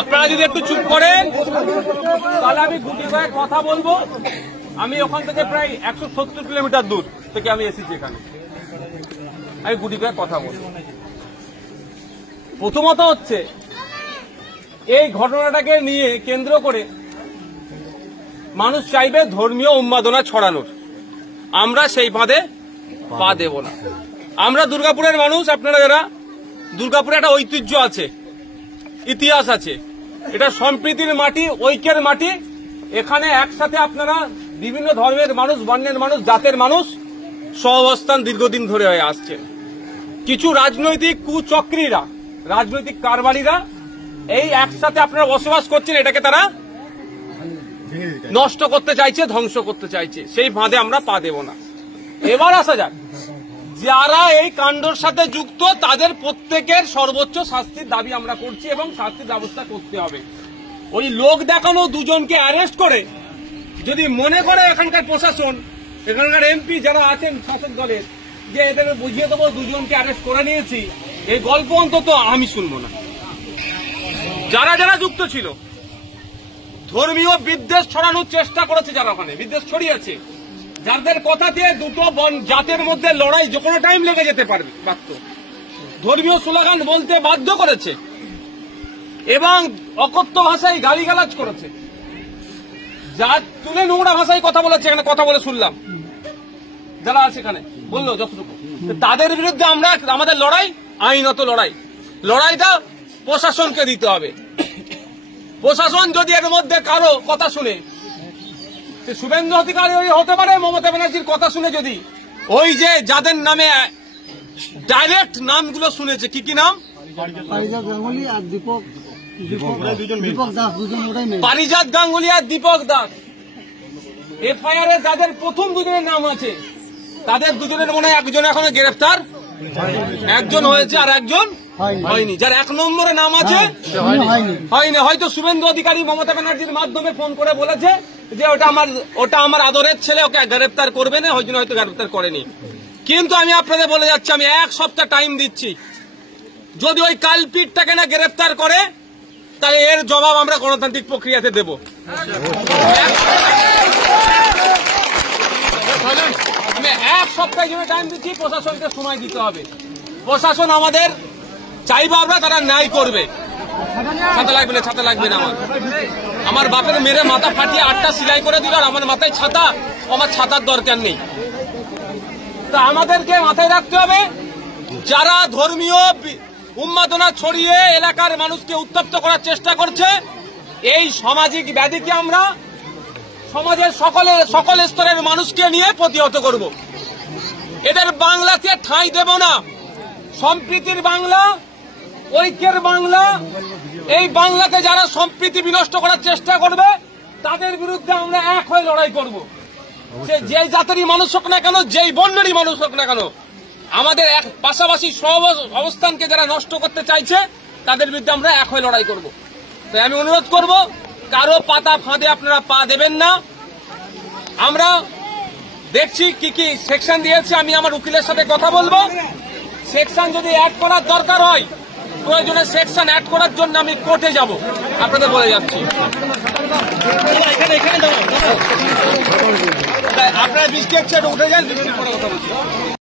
আপনারা যদি একটু চুপ করেন তাহলে আমি গুটি কয়েক কথা বলবো। আমি ওখান থেকে প্রায় 170 কিলোমিটার দূর থেকে আমি এসেছি এখানে, আমি গুটি কয়েক কথা বলবো। প্রথমত হচ্ছে এই ঘটনাটাকে নিয়ে কেন্দ্র করে মানুষ চাইবে ধর্মীয় উন্মাদনা ছড়ানোর, আমরা সেই ফাঁদে পা দেব না। আমরা দুর্গাপুরের মানুষ, আপনারা যারা দুর্গাপুরে একটা ঐতিহ্য আছে, ইতিহাস আছে, এটা সম্প্রীতির মাটি, ঐক্যের মাটি। এখানে একসাথে আপনারা বিভিন্ন ধর্মের মানুষ, বর্ণের মানুষ, জাতের মানুষ সহাবস্থান দীর্ঘদিন ধরে হয়ে আসছে। কিছু রাজনৈতিক কুচক্রীরা, রাজনৈতিক কারবারিরা এই একসাথে আপনারা বসবাস করছেন, এটাকে তারা নষ্ট করতে চাইছে, ধ্বংস করতে চাইছে। সেই ফাঁদে আমরা পা দেব না। এবার আসা যাক, যারা এই কাণ্ডর সাথে যুক্ত তাদের প্রত্যেকের সর্বোচ্চ শাস্তির দাবি আমরা করছি এবং শাস্তির ব্যবস্থা করতে হবে। ওই লোক দেখানো দুজনকে অ্যারেস্ট করে যদি মনে করে এখানকার প্রশাসন, এখানকার এমপি যারা আছেন শাসক দলের, যে এদের বুঝিয়ে দেবো দুজনকে অ্যারেস্ট করে নিয়েছি, এই গল্প অন্তত আমি শুনবো না। যারা যারা যুক্ত ছিল, ধর্মীয় বিদ্বেষ ছড়ানোর চেষ্টা করেছে, যারা ওখানে বিদ্বেষ ছড়িয়েছে, যাদের কথাতে দুটো জাতের মধ্যে লড়াই যে কোনো টাইম লেগে যেতে পারত, ধর্মীয় স্লোগান বলতে বাধ্য করেছে এবং অকথ্য ভাষায় গালিগালাজ করেছে, যা তুলে নোংরা ভাষায় কথা বলেছে, এখানে কথা বলে শুনলাম যারা আছে এখানে বললো যতটুকু, তাদের বিরুদ্ধে আমরা আমাদের লড়াই আইনত লড়াই, লড়াইটা প্রশাসনকে দিতে হবে। প্রশাসন যদি এর মধ্যে কারো কথা শুনে, শুভেন্দু অধিকারী হতে পারে, মমতা ব্যানার্জির কথা শুনে যদি ওই যে যাদের নামে ডাইরেক্ট নামগুলো শুনেছে, কি কি নাম, পারিজাত গাঙ্গুলি আর দীপক দাস, এফআইআর এ যাদের প্রথম দুজনের নাম আছে তাদের দুজনের মনে হয় একজন এখনো গ্রেফতার, একজন হয়েছে আর একজন হয়নি। যার 1 নম্বরে নাম আছে হয়নি, হয়তো শুভেন্দু অধিকারী মমতা ব্যানার্জির মাধ্যমে ফোন করে বলেছে যে ওটা আমার আদরের ছেলে, ওকে গ্রেফতার করবে না, হয়তো গ্রেফতার করেনি। কিন্তু আমি আপনাদের বলে যাচ্ছি, আমি 1 সপ্তাহ টাইম দিচ্ছি, যদি ওই কালপিটটাকে না গ্রেফতার করে তাহলে এর জবাব আমরা গণতান্ত্রিক প্রক্রিয়াতে দেব। আমি 1 সপ্তাহ হিসেবে টাইম দিচ্ছি, প্রশাসনকে সময় দিতে হবে। প্রশাসন আমাদের চাইবো আমরা, তারা ন্যায় করবে। ছাতা লাগবে না, ছাতা লাগবে না, আমার বাপের মেরে মাথা ফাটিয়ে 8টা সেলাই করে দিল আর আমার মাথায় ছাতা, আমার ছাতার দরকার নেই। তা আমাদেরকে মাথায় রাখতে হবে, যারা ধর্মীয় উন্মাদনা ছড়িয়ে এলাকার মানুষকে উত্তপ্ত করার চেষ্টা করছে, এই সামাজিক ব্যাধিকে আমরা সমাজের সকল স্তরের মানুষকে নিয়ে প্রতিহত করব। এদের বাংলাতে ঠাঁই দেব না। সম্প্রীতির বাংলা, ঐক্যের বাংলা, এই বাংলাতে যারা সম্প্রীতি বিনষ্ট করার চেষ্টা করবে তাদের বিরুদ্ধে আমরা এক হয়ে লড়াই করব। সে যেই জাতেরই মানুষ হোক না কেন, যেই বর্ণেরই মানুষ হোক না কেন, আমাদের এক পাশাপাশি সব অবস্থানকে যারা নষ্ট করতে চাইছে তাদের বিরুদ্ধে আমরা এক হয়ে লড়াই করব। তাই আমি অনুরোধ করব, কারো পাতা ফাঁদে আপনারা পা দেবেন না। আমরা দেখছি কি কি সেকশন দিয়েছে, আমি আমার উকিলের সাথে কথা বলবো। সেকশন যদি অ্যাড করার দরকার হয়, প্রয়োজনে সেকশন অ্যাড করার জন্য আমি কোর্টে যাব, আপনাদের বলে যাচ্ছি। আপনারা বৃষ্টি উঠে যান, বৃষ্টির পরে কথা বলছি।